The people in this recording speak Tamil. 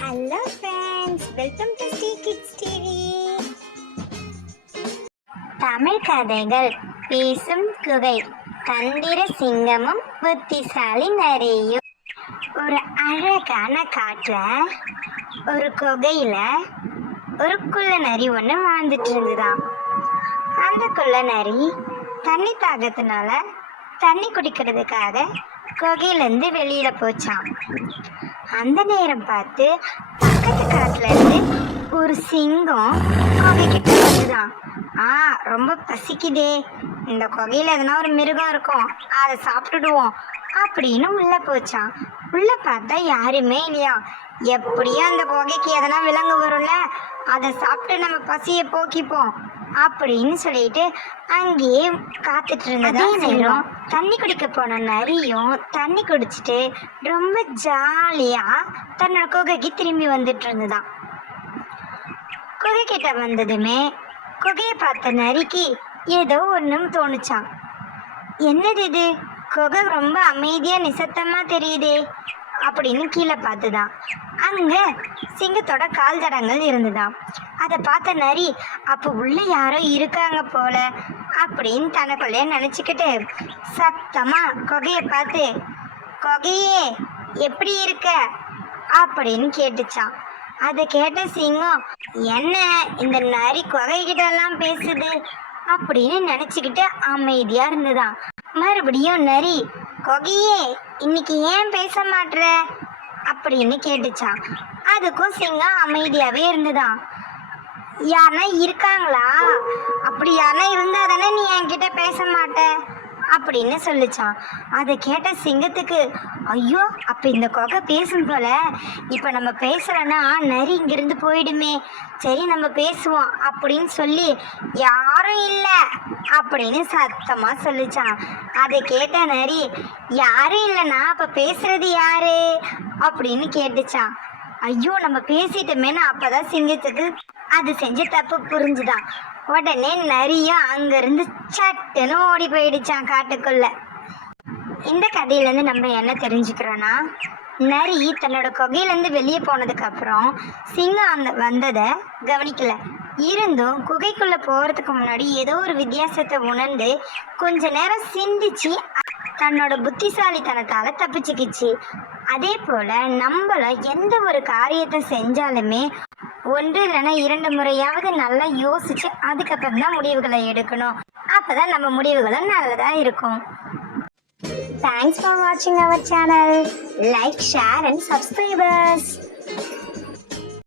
Hello friends, welcome to Stay Kids TV. Tamil கதைகள் பேசும் குகை. தந்திர சிங்கமும் புத்திசாலி நரியும். ஒரு அழகான காட்டுல ஒரு குகையில ஒரு குள்ள நரி ஒன்று வாழ்ந்துட்டு இருந்துதான். அந்த குள்ள நரி தண்ணி தாகத்தினால தண்ணி குடிக்கிறதுக்காக குகையிலேருந்து வெளியில போச்சான். அந்த நேரம் பார்த்து பக்கத்து காட்டுல இருந்து ஒரு சிங்கம் குகைக்கிட்ட வந்துதான். ரொம்ப பசிக்குதே, இந்த குகையில எதனா ஒரு மிருகம் இருக்கும், அதை சாப்பிட்டுடுவோம் அப்படின்னு உள்ள போச்சான். உள்ள பார்த்தா யாருமே இல்லையா. எப்படியும் அந்த குகைக்கு எதனா விலங்கு வரும்ல, அதை சாப்பிட்டு நம்ம பசியை போக்கிப்போம் அப்படின்னு சொல்லிட்டு அங்கேயே காத்துட்டு இருந்ததா நேரம் தண்ணி குடிக்க போன நரியும் தண்ணி குடிச்சிட்டு ரொம்ப ஜாலியா தன்னோட குகைக்கு திரும்பி வந்துட்டு இருந்ததான். குகை கிட்ட வந்ததுமே குகையை பார்த்த நரிக்கு ஏதோ ஒன்றும் தோணுச்சான். என்னது இது, குகை ரொம்ப அமைதியா நிசத்தமா தெரியுதே அப்படின்னு கீழே பார்த்துதான். அங்க சிங்கத்தோட கால் தடங்கள் இருந்துதான். அதை பார்த்த நரி அப்போ உள்ள யாரோ இருக்காங்க போல அப்படின்னு தனக்குள்ளே நினைச்சுக்கிட்டு சத்தமா குகையை பார்த்து, குகையே எப்படி இருக்க அப்படின்னு கேட்டுச்சான். அதை கேட்ட சிங்கம், என்ன இந்த நரி குகைகிட்ட எல்லாம் பேசுது அப்படின்னு நினைச்சுக்கிட்டு அமைதியா இருந்துதான். மறுபடியும் நரி, குகையே இன்னைக்கு ஏன் பேச மாட்ற அப்படின்னு கேட்டுச்சான். அதுக்கும் சிங்கம் அமைதியாவே இருந்துதான். யாருன்னா இருக்காங்களா, அப்படி யாருன்னா இருந்தா தானே நீ என்கிட்ட பேச மாட்ட அப்படின்னு சொல்லிச்சான். அதை கேட்ட சிங்கத்துக்கு, ஐயோ அப்ப இந்த குகை பேசும் போல, இப்ப நம்ம பேசுறோன்னா நரி இங்கிருந்து போயிடுமே, சரி நம்ம பேசுவோம் அப்படின்னு சொல்லி யாரும் இல்லை அப்படின்னு சத்தமா சொல்லிச்சான். அதை கேட்ட நரி, யாரும் இல்லைன்னா அப்ப பேசுறது யாரு அப்படின்னு கேட்டுச்சான். ஐயோ நம்ம பேசிட்டோமேனு அப்பதான் சிங்கத்துக்கு அது செஞ்ச தப்பு புரிஞ்சுதான். உடனே நரியும் அங்கிருந்து சட்டுன்னு ஓடி போயிடுச்சான் காட்டுக்குள்ள. இந்த கதையிலேருந்து நம்ம என்ன தெரிஞ்சுக்கிறோன்னா, நரி தன்னோட குகையிலேருந்து வெளியே போனதுக்கு அப்புறம் சிங்கம் வந்ததை கவனிக்கல. இருந்தும் குகைக்குள்ள போறதுக்கு முன்னாடி ஏதோ ஒரு வித்தியாசத்தை உணர்ந்து கொஞ்ச நேரம் சிந்திச்சு தன்னோட புத்திசாலித்தனத்தால தப்பிச்சுக்கிச்சு. அதே போல நம்மளும் எந்த ஒரு காரியத்தை செஞ்சாலுமே ஒன்று இல்லைன்னா 2 முறையாவது நல்லா யோசிச்சு அதுக்கப்புறம் தான் முடிவுகளை எடுக்கணும். அப்பதான் நம்ம முடிவுகளும் நல்லதா இருக்கும். Thanks for watching our channel. Like, share and subscribe us.